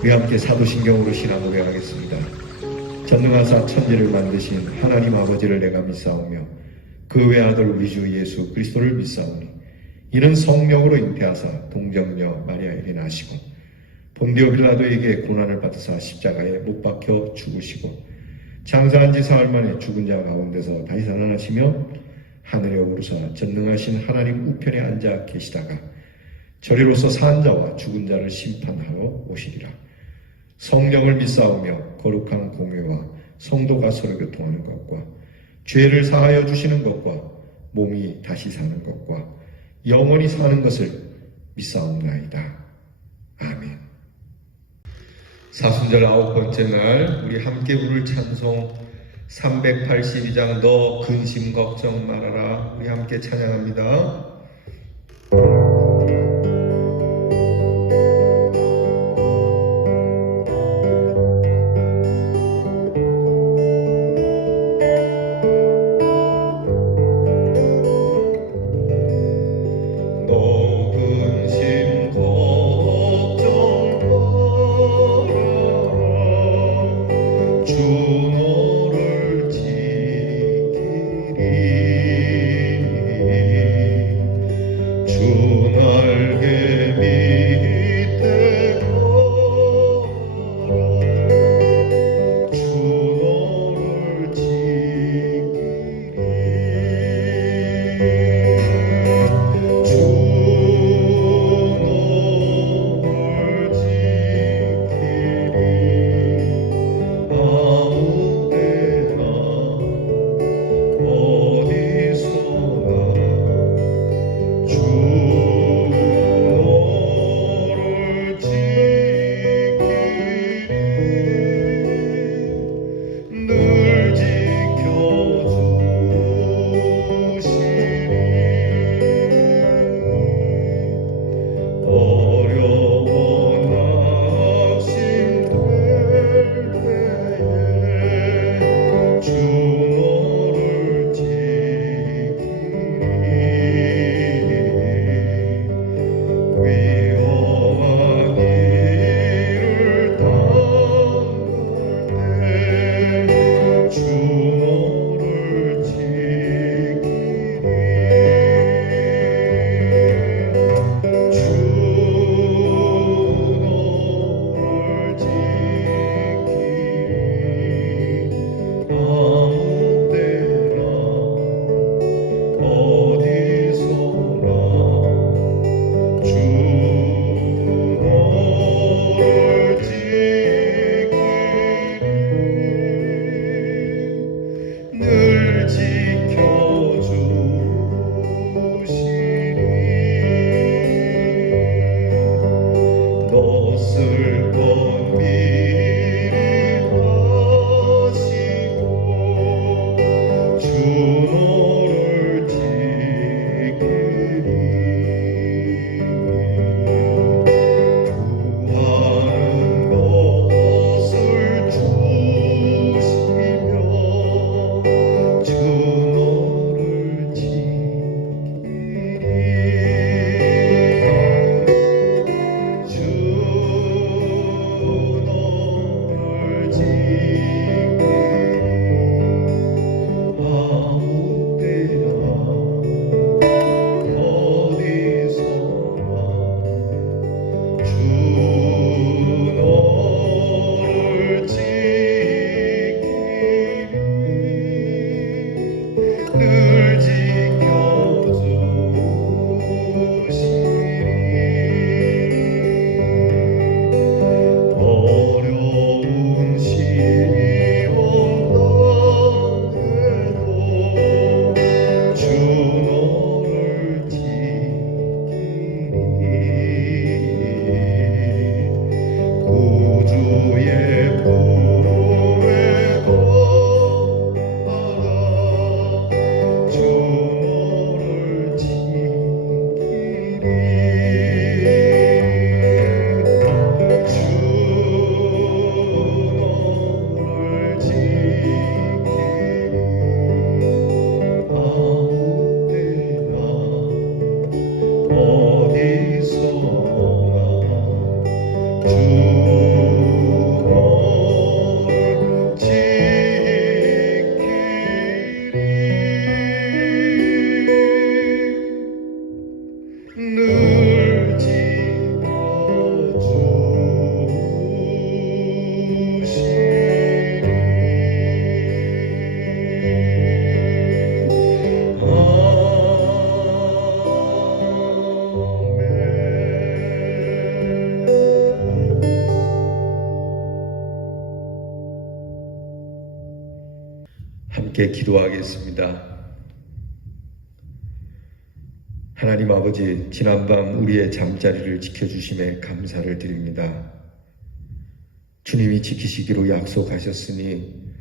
우리 함께 사도신경으로 신앙 고백하겠습니다. 전능하사 천지를 만드신 하나님 아버지를 내가 믿사오며 그 외아들 우리 주 예수 그리스도를 믿사오니 이는 성령으로 잉태하사 동정녀 마리아에게 나시고 본디오 빌라도에게 고난을 받으사 십자가에 못 박혀 죽으시고 장사한 지 사흘 만에 죽은 자 가운데서 다시 살아나시며 하늘에 오르사 전능하신 하나님 우편에 앉아 계시다가 저리로서 산 자와 죽은 자를 심판하러 오시리라. 성령을 믿사오며 거룩한 공회와 성도가 서로 교통하는 것과 죄를 사하여 주시는 것과 몸이 다시 사는 것과 영원히 사는 것을 믿사옵나이다. 아멘. 사순절 9번째 날 우리 함께 부를 찬송 382장 너 근심 걱정 말아라. 우리 함께 찬양합니다. 주 함께 기도하겠습니다. 하나님 아버지, 지난밤 우리의 잠자리를 지켜주심에 감사를 드립니다. 주님이 지키시기로 약속하셨으니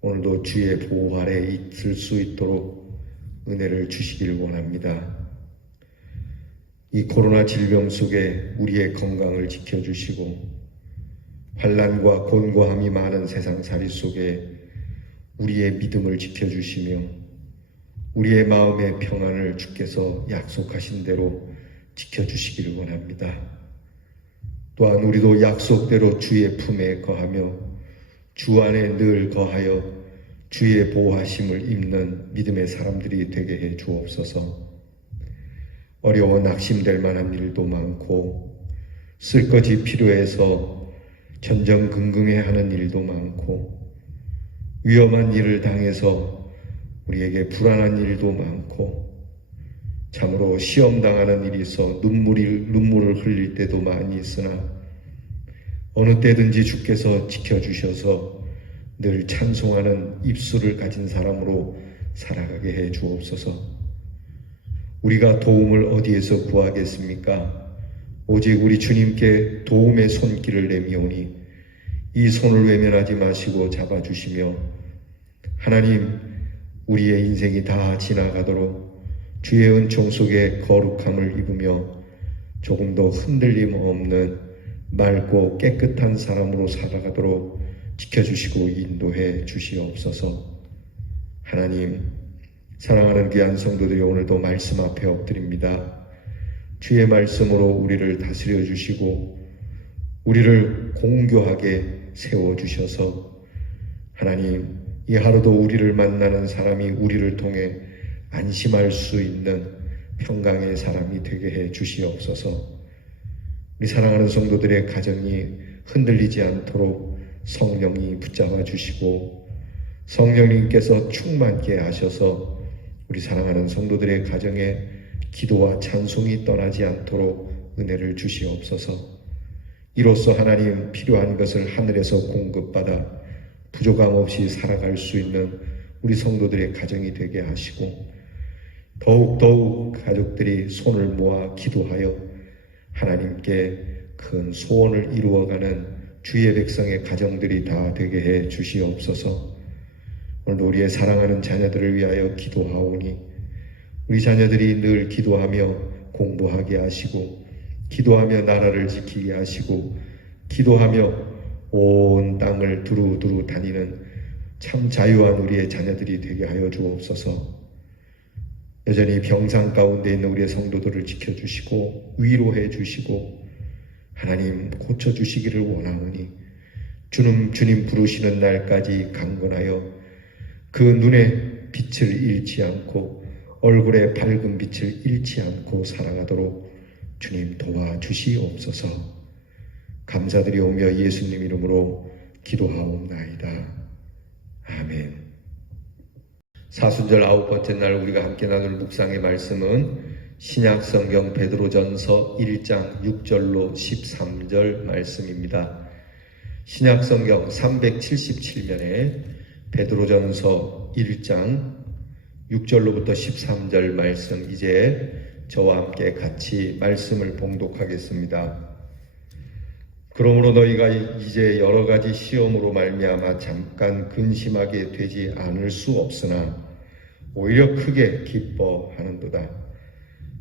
오늘도 주의 보호 아래 있을 수 있도록 은혜를 주시길 원합니다. 이 코로나 질병 속에 우리의 건강을 지켜주시고 환난과 곤고함이 많은 세상살이 속에 우리의 믿음을 지켜주시며 우리의 마음의 평안을 주께서 약속하신 대로 지켜주시기를 원합니다. 또한 우리도 약속대로 주의 품에 거하며 주 안에 늘 거하여 주의 보호하심을 입는 믿음의 사람들이 되게 해 주옵소서. 어려워 낙심될 만한 일도 많고 쓸것이 필요해서 전전긍긍해하는 일도 많고 위험한 일을 당해서 우리에게 불안한 일도 많고 참으로 시험당하는 일이 있어 눈물을 흘릴 때도 많이 있으나 어느 때든지 주께서 지켜주셔서 늘 찬송하는 입술을 가진 사람으로 살아가게 해 주옵소서. 우리가 도움을 어디에서 구하겠습니까? 오직 우리 주님께 도움의 손길을 내미오니 이 손을 외면하지 마시고 잡아주시며 하나님, 우리의 인생이 다 지나가도록 주의 은총 속에 거룩함을 입으며 조금 더 흔들림 없는 맑고 깨끗한 사람으로 살아가도록 지켜주시고 인도해 주시옵소서. 하나님, 사랑하는 귀한 성도들이 오늘도 말씀 앞에 엎드립니다. 주의 말씀으로 우리를 다스려 주시고 우리를 공교하게 세워주셔서 하나님, 이 하루도 우리를 만나는 사람이 우리를 통해 안심할 수 있는 평강의 사람이 되게 해 주시옵소서. 우리 사랑하는 성도들의 가정이 흔들리지 않도록 성령이 붙잡아 주시고 성령님께서 충만케 하셔서 우리 사랑하는 성도들의 가정에 기도와 찬송이 떠나지 않도록 은혜를 주시옵소서. 이로써 하나님, 필요한 것을 하늘에서 공급받아 부족함 없이 살아갈 수 있는 우리 성도들의 가정이 되게 하시고 더욱 가족들이 손을 모아 기도하여 하나님께 큰 소원을 이루어가는 주의 백성의 가정들이 다 되게 해 주시옵소서. 오늘도 우리의 사랑하는 자녀들을 위하여 기도하오니 우리 자녀들이 늘 기도하며 공부하게 하시고 기도하며 나라를 지키게 하시고 기도하며 온 땅을 두루두루 다니는 참 자유한 우리의 자녀들이 되게 하여 주옵소서. 여전히 병상 가운데 있는 우리의 성도들을 지켜주시고 위로해 주시고 하나님 고쳐주시기를 원하오니 주님 부르시는 날까지 강건하여 그 눈에 빛을 잃지 않고 얼굴에 밝은 빛을 잃지 않고 살아가도록 주님 도와주시옵소서. 감사드리오며 예수님 이름으로 기도하옵나이다. 아멘. 사순절 9번째 날 우리가 함께 나눌 묵상의 말씀은 신약성경 베드로전서 1장 6절로 13절 말씀입니다. 신약성경 377면에 베드로전서 1장 6절로부터 13절 말씀, 이제 저와 함께 같이 말씀을 봉독하겠습니다. 그러므로 너희가 이제 여러 가지 시험으로 말미암아 잠깐 근심하게 되지 않을 수 없으나 오히려 크게 기뻐하는도다.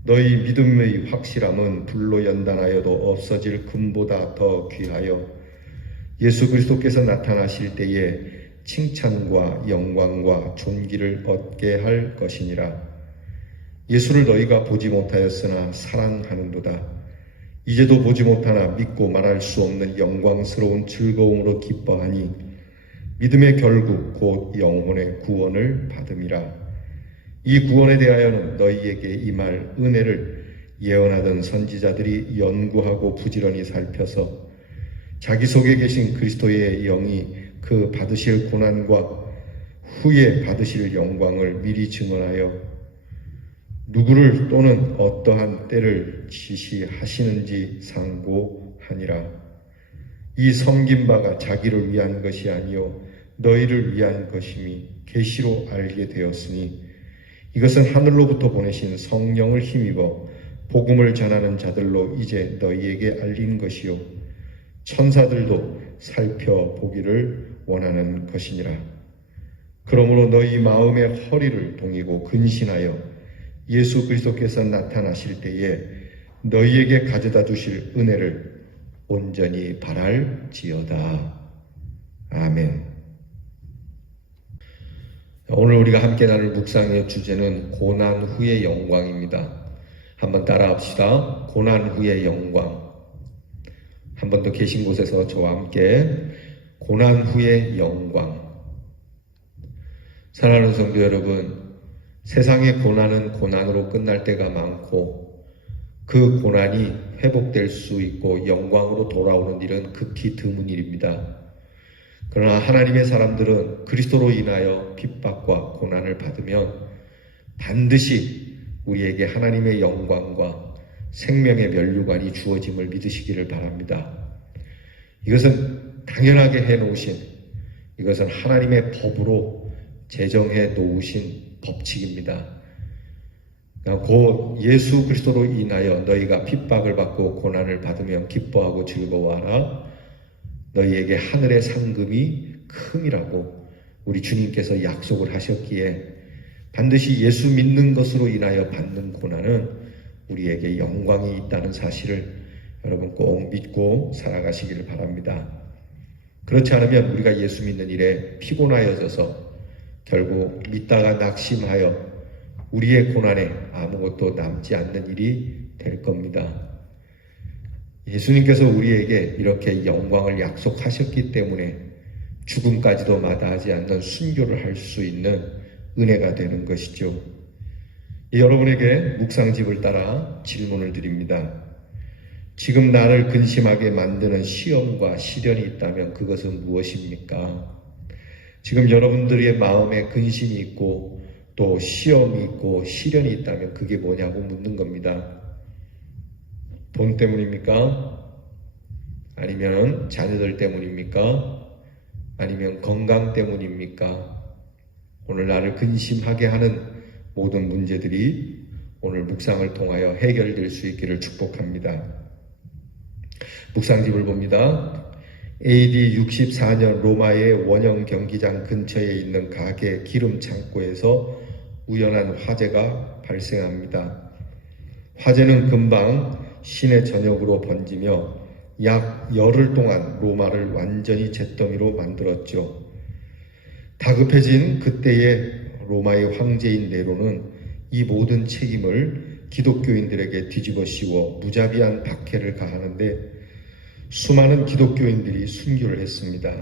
너희 믿음의 확실함은 불로 연단하여도 없어질 금보다 더 귀하여 예수 그리스도께서 나타나실 때에 칭찬과 영광과 존귀를 얻게 할 것이니라. 예수를 너희가 보지 못하였으나 사랑하는도다. 이제도 보지 못하나 믿고 말할 수 없는 영광스러운 즐거움으로 기뻐하니 믿음의 결국 곧 영혼의 구원을 받음이라. 이 구원에 대하여는 너희에게 임할 은혜를 예언하던 선지자들이 연구하고 부지런히 살펴서 자기 속에 계신 그리스도의 영이 그 받으실 고난과 후에 받으실 영광을 미리 증언하여 누구를 또는 어떠한 때를 지시하시는지 상고하니라. 이 섬긴 바가 자기를 위한 것이 아니요 너희를 위한 것임이 계시로 알게 되었으니 이것은 하늘로부터 보내신 성령을 힘입어 복음을 전하는 자들로 이제 너희에게 알린 것이요 천사들도 살펴보기를 원하는 것이니라. 그러므로 너희 마음의 허리를 동이고 근신하여 예수 그리스도께서 나타나실 때에 너희에게 가져다 주실 은혜를 온전히 바랄지어다. 아멘. 오늘 우리가 함께 나눌 묵상의 주제는 고난 후의 영광입니다. 한번 따라합시다. 고난 후의 영광. 한 번 더 계신 곳에서 저와 함께 고난 후의 영광. 사랑하는 성도 여러분, 세상의 고난은 고난으로 끝날 때가 많고 그 고난이 회복될 수 있고 영광으로 돌아오는 일은 극히 드문 일입니다. 그러나 하나님의 사람들은 그리스도로 인하여 핍박과 고난을 받으면 반드시 우리에게 하나님의 영광과 생명의 면류관이 주어짐을 믿으시기를 바랍니다. 이것은 당연하게 해놓으신, 이것은 하나님의 법으로 제정해 놓으신 법칙입니다. 곧 예수 그리스도로 인하여 너희가 핍박을 받고 고난을 받으면 기뻐하고 즐거워하라. 너희에게 하늘의 상급이 큼이라고 우리 주님께서 약속을 하셨기에 반드시 예수 믿는 것으로 인하여 받는 고난은 우리에게 영광이 있다는 사실을 여러분 꼭 믿고 살아가시기를 바랍니다. 그렇지 않으면 우리가 예수 믿는 일에 피곤하여져서 결국 믿다가 낙심하여 우리의 고난에 아무것도 남지 않는 일이 될 겁니다. 예수님께서 우리에게 이렇게 영광을 약속하셨기 때문에 죽음까지도 마다하지 않는 순교를 할 수 있는 은혜가 되는 것이죠. 여러분에게 묵상집을 따라 질문을 드립니다. 지금 나를 근심하게 만드는 시험과 시련이 있다면 그것은 무엇입니까? 지금 여러분들의 마음에 근심이 있고 또 시험이 있고 시련이 있다면 그게 뭐냐고 묻는 겁니다. 돈 때문입니까? 아니면 자녀들 때문입니까? 아니면 건강 때문입니까? 오늘 나를 근심하게 하는 모든 문제들이 오늘 묵상을 통하여 해결될 수 있기를 축복합니다. 묵상집을 봅니다. AD 64년 로마의 원형 경기장 근처에 있는 가게 기름 창고에서 우연한 화재가 발생합니다. 화재는 금방 시내 전역으로 번지며 약 열흘 동안 로마를 완전히 잿더미로 만들었죠. 다급해진 그때의 로마의 황제인 네로는 이 모든 책임을 기독교인들에게 뒤집어 씌워 무자비한 박해를 가하는데 수많은 기독교인들이 순교를 했습니다.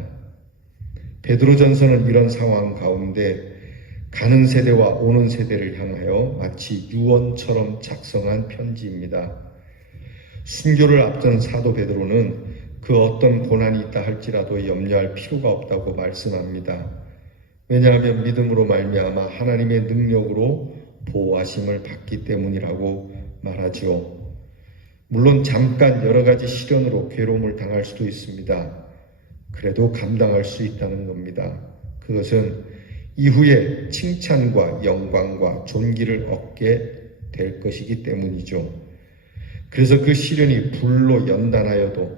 베드로전서는 이런 상황 가운데 가는 세대와 오는 세대를 향하여 마치 유언처럼 작성한 편지입니다. 순교를 앞둔 사도 베드로는 그 어떤 고난이 있다 할지라도 염려할 필요가 없다고 말씀합니다. 왜냐하면 믿음으로 말미암아 하나님의 능력으로 보호하심을 받기 때문이라고 말하죠. 물론 잠깐 여러 가지 시련으로 괴로움을 당할 수도 있습니다. 그래도 감당할 수 있다는 겁니다. 그것은 이후에 칭찬과 영광과 존귀를 얻게 될 것이기 때문이죠. 그래서 그 시련이 불로 연단하여도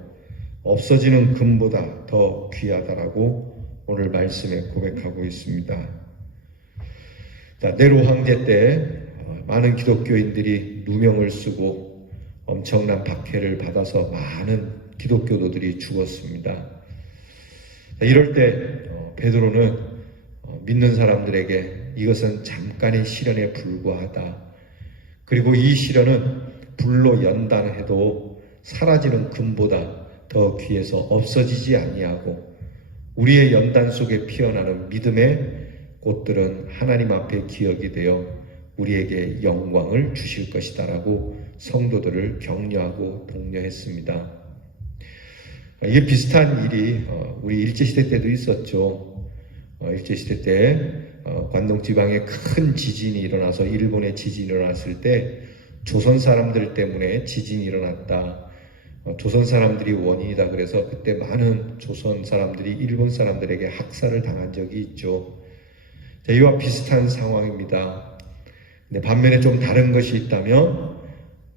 없어지는 금보다 더 귀하다라고 오늘 말씀에 고백하고 있습니다. 네로 황제 때 많은 기독교인들이 누명을 쓰고 엄청난 박해를 받아서 많은 기독교도들이 죽었습니다. 이럴 때 베드로는 믿는 사람들에게 이것은 잠깐의 시련에 불과하다. 그리고 이 시련은 불로 연단해도 사라지는 금보다 더 귀해서 없어지지 아니하고 우리의 연단 속에 피어나는 믿음의 꽃들은 하나님 앞에 기억이 되어 우리에게 영광을 주실 것이다라고 성도들을 격려하고 독려했습니다. 이게 비슷한 일이 우리 일제시대 때도 있었죠. 일제시대 때 관동 지방에 큰 지진이 일어나서 일본의 지진이 일어났을 때 조선 사람들 때문에 지진이 일어났다. 조선 사람들이 원인이다 그래서 그때 많은 조선 사람들이 일본 사람들에게 학살을 당한 적이 있죠. 이와 비슷한 상황입니다. 근데 반면에 좀 다른 것이 있다면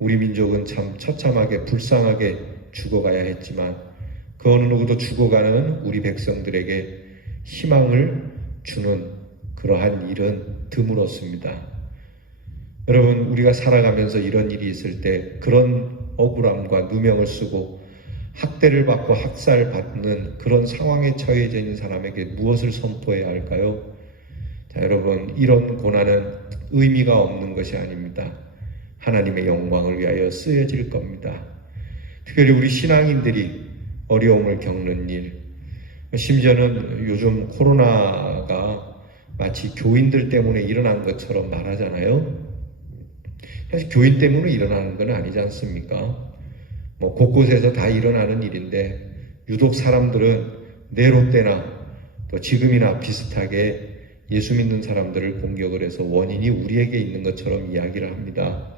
우리 민족은 참 처참하게 불쌍하게 죽어가야 했지만 그 어느 누구도 죽어가는 우리 백성들에게 희망을 주는 그러한 일은 드물었습니다. 여러분, 우리가 살아가면서 이런 일이 있을 때 그런 억울함과 누명을 쓰고 학대를 받고 학살받는 그런 상황에 처해져 있는 사람에게 무엇을 선포해야 할까요? 자, 여러분, 이런 고난은 의미가 없는 것이 아닙니다. 하나님의 영광을 위하여 쓰여질 겁니다. 특별히 우리 신앙인들이 어려움을 겪는 일, 심지어는 요즘 코로나가 마치 교인들 때문에 일어난 것처럼 말하잖아요. 사실 교인 때문에 일어나는 건 아니지 않습니까? 곳곳에서 다 일어나는 일인데 유독 사람들은 내로 때나 또 지금이나 비슷하게 예수 믿는 사람들을 공격을 해서 원인이 우리에게 있는 것처럼 이야기를 합니다.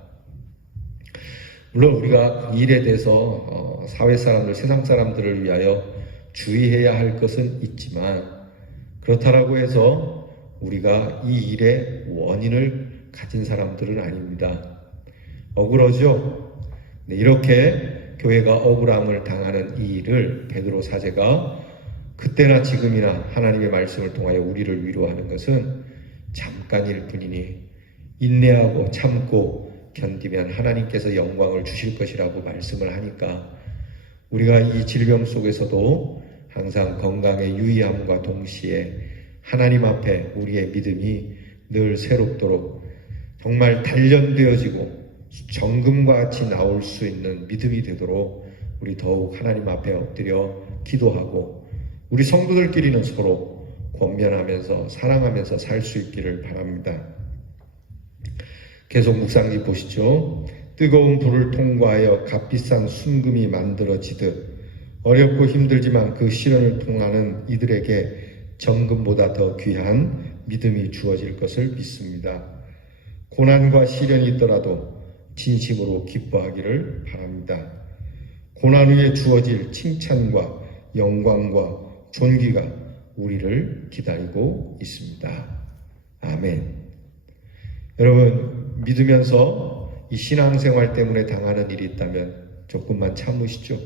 물론 우리가 이 일에 대해서 사회 사람들, 세상 사람들을 위하여 주의해야 할 것은 있지만 그렇다라고 해서 우리가 이 일의 원인을 가진 사람들은 아닙니다. 억울하죠? 네, 이렇게 교회가 억울함을 당하는 이 일을 베드로 사제가 그때나 지금이나 하나님의 말씀을 통하여 우리를 위로하는 것은 잠깐일 뿐이니 인내하고 참고 견디면 하나님께서 영광을 주실 것이라고 말씀을 하니까 우리가 이 질병 속에서도 항상 건강의 유의함과 동시에 하나님 앞에 우리의 믿음이 늘 새롭도록 정말 단련되어지고 정금과 같이 나올 수 있는 믿음이 되도록 우리 더욱 하나님 앞에 엎드려 기도하고 우리 성도들끼리는 서로 권면하면서 사랑하면서 살 수 있기를 바랍니다. 계속 묵상지 보시죠. 뜨거운 불을 통과하여 값비싼 순금이 만들어지듯 어렵고 힘들지만 그 시련을 통하는 이들에게 정금보다 더 귀한 믿음이 주어질 것을 믿습니다. 고난과 시련이 있더라도 진심으로 기뻐하기를 바랍니다. 고난 후에 주어질 칭찬과 영광과 존귀가 우리를 기다리고 있습니다. 아멘. 여러분, 믿으면서 이 신앙생활 때문에 당하는 일이 있다면 조금만 참으시죠.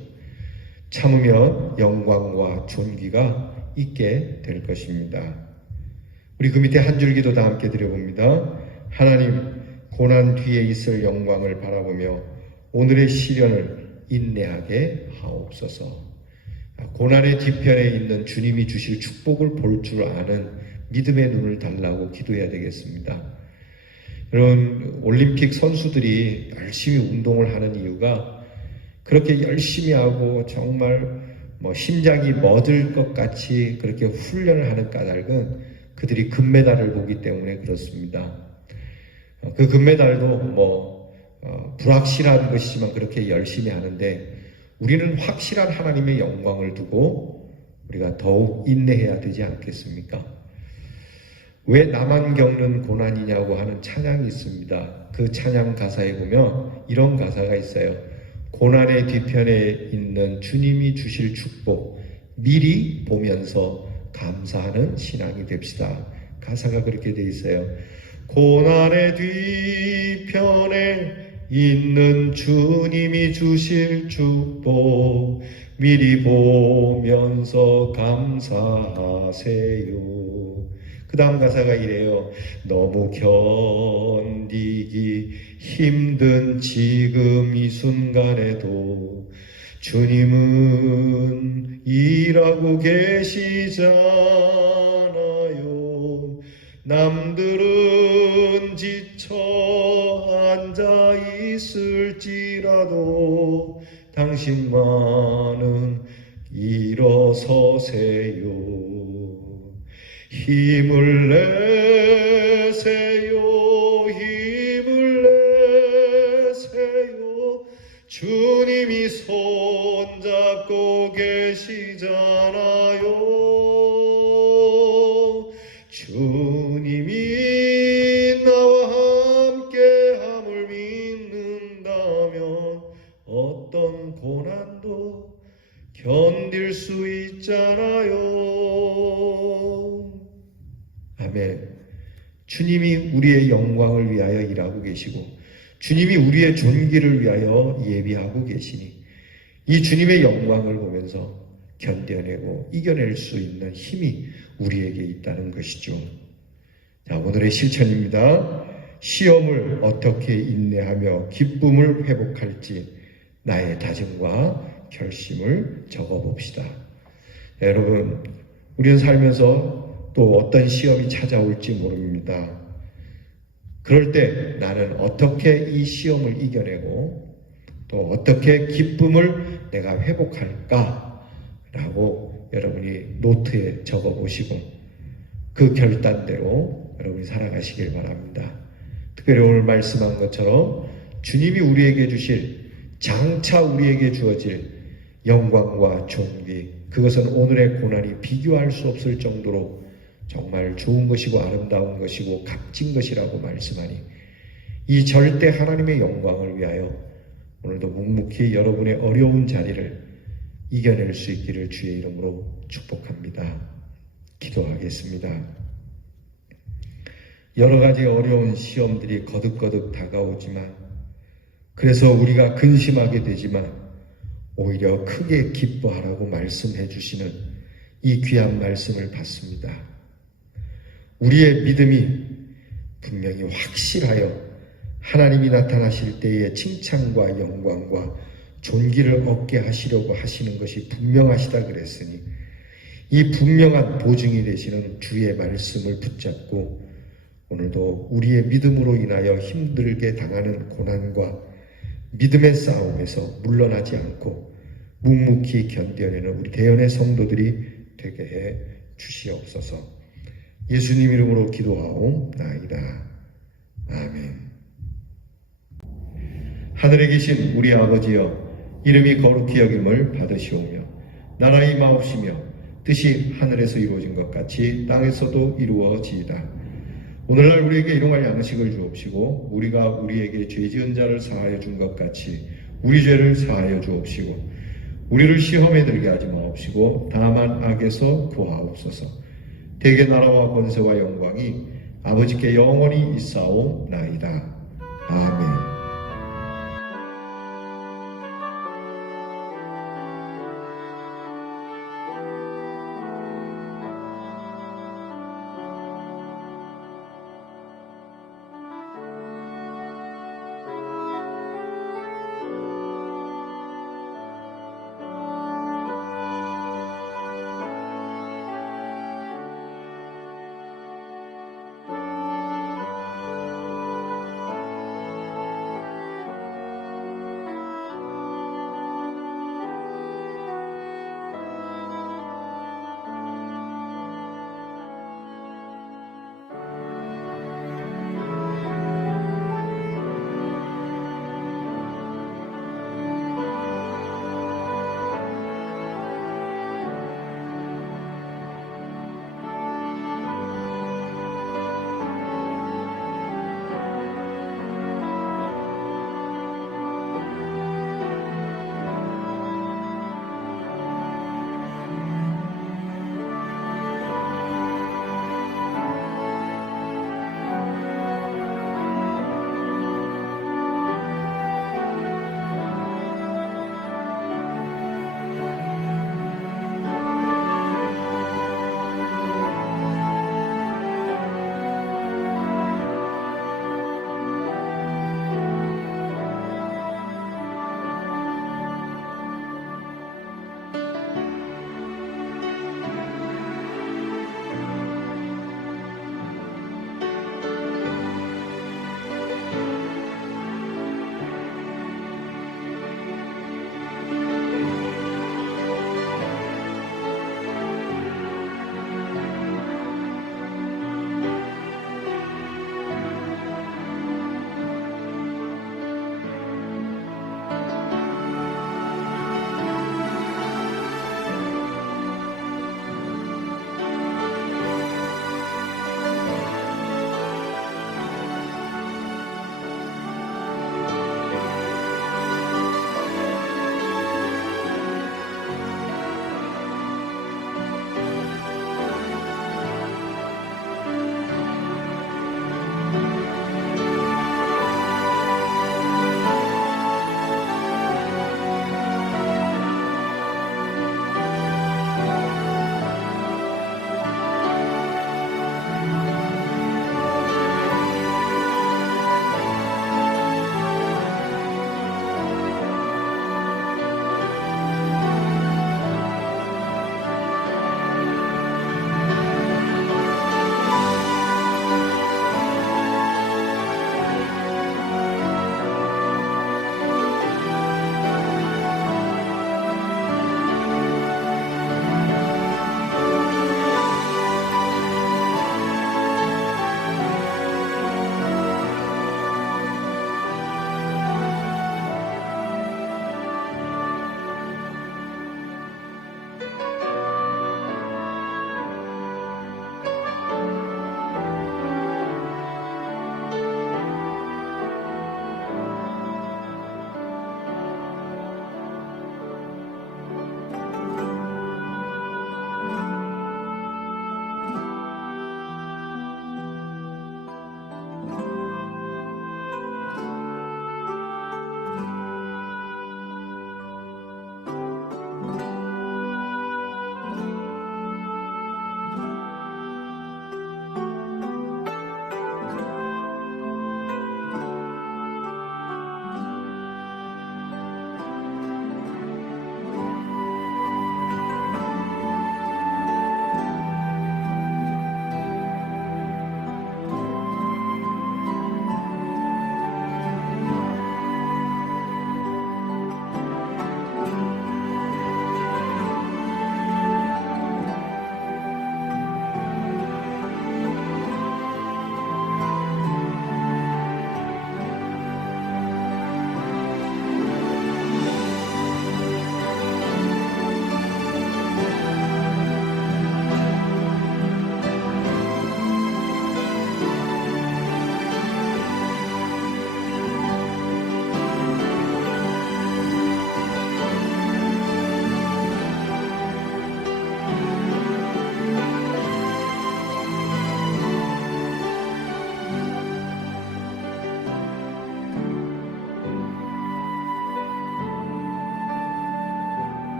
참으면 영광과 존귀가 있게 될 것입니다. 우리 그 밑에 한 줄 기도 다 함께 드려봅니다. 하나님, 고난 뒤에 있을 영광을 바라보며 오늘의 시련을 인내하게 하옵소서. 고난의 뒤편에 있는 주님이 주실 축복을 볼 줄 아는 믿음의 눈을 달라고 기도해야 되겠습니다. 여러분, 올림픽 선수들이 열심히 운동을 하는 이유가 그렇게 열심히 하고 정말 심장이 멎을 것 같이 그렇게 훈련을 하는 까닭은 그들이 금메달을 보기 때문에 그렇습니다. 그 금메달도 불확실한 것이지만 그렇게 열심히 하는데 우리는 확실한 하나님의 영광을 두고 우리가 더욱 인내해야 되지 않겠습니까? 왜 나만 겪는 고난이냐고 하는 찬양이 있습니다. 그 찬양 가사에 보면 이런 가사가 있어요. 고난의 뒤편에 있는 주님이 주실 축복 미리 보면서 감사하는 신앙이 됩시다. 가사가 그렇게 돼 있어요. 고난의 뒤편에 있는 주님이 주실 축복 미리 보면서 감사하세요. 그 다음 가사가 이래요. 너무 견디기 힘든 지금 이 순간에도 주님은 일하고 계시잖아요. 남들은 지쳐 앉아 있을지라도 당신만은 일어서세요. 힘을 내세요. 힘을 내세요. 주님이 손잡고 계시잖아요. 주님이 나와 함께함을 믿는다면 어떤 고난 있잖아요. 아멘. 주님이 우리의 영광을 위하여 일하고 계시고 주님이 우리의 존귀를 위하여 예비하고 계시니 이 주님의 영광을 보면서 견뎌내고 이겨낼 수 있는 힘이 우리에게 있다는 것이죠. 자, 오늘의 실천입니다. 시험을 어떻게 인내하며 기쁨을 회복할지 나의 다짐과 결심을 적어봅시다. 여러분, 우리는 살면서 또 어떤 시험이 찾아올지 모릅니다. 그럴 때 나는 어떻게 이 시험을 이겨내고 또 어떻게 기쁨을 내가 회복할까? 라고 여러분이 노트에 적어보시고 그 결단대로 여러분이 살아가시길 바랍니다. 특별히 오늘 말씀한 것처럼 주님이 우리에게 주실 장차 우리에게 주어질 영광과 존귀, 그것은 오늘의 고난이 비교할 수 없을 정도로 정말 좋은 것이고 아름다운 것이고 값진 것이라고 말씀하니 이 절대 하나님의 영광을 위하여 오늘도 묵묵히 여러분의 어려운 자리를 이겨낼 수 있기를 주의 이름으로 축복합니다. 기도하겠습니다. 여러 가지 어려운 시험들이 거듭거듭 다가오지만 그래서 우리가 근심하게 되지만 오히려 크게 기뻐하라고 말씀해 주시는 이 귀한 말씀을 받습니다. 우리의 믿음이 분명히 확실하여 하나님이 나타나실 때의 칭찬과 영광과 존귀를 얻게 하시려고 하시는 것이 분명하시다 그랬으니 이 분명한 보증이 되시는 주의 말씀을 붙잡고 오늘도 우리의 믿음으로 인하여 힘들게 당하는 고난과 믿음의 싸움에서 물러나지 않고 묵묵히 견뎌내는 우리 대연의 성도들이 되게 해 주시옵소서. 예수님 이름으로 기도하옵나이다. 아멘. 하늘에 계신 우리 아버지여, 이름이 거룩히 여김을 받으시오며 나라의 마옵시며 뜻이 하늘에서 이루어진 것 같이 땅에서도 이루어지이다. 오늘날 우리에게 일용할 양식을 주옵시고 우리가 우리에게 죄 지은 자를 사하여 준 것 같이 우리 죄를 사하여 주옵시고 우리를 시험에 들게 하지 마옵시고 다만 악에서 구하옵소서. 대개 나라와 권세와 영광이 아버지께 영원히 있사옵나이다. 아멘.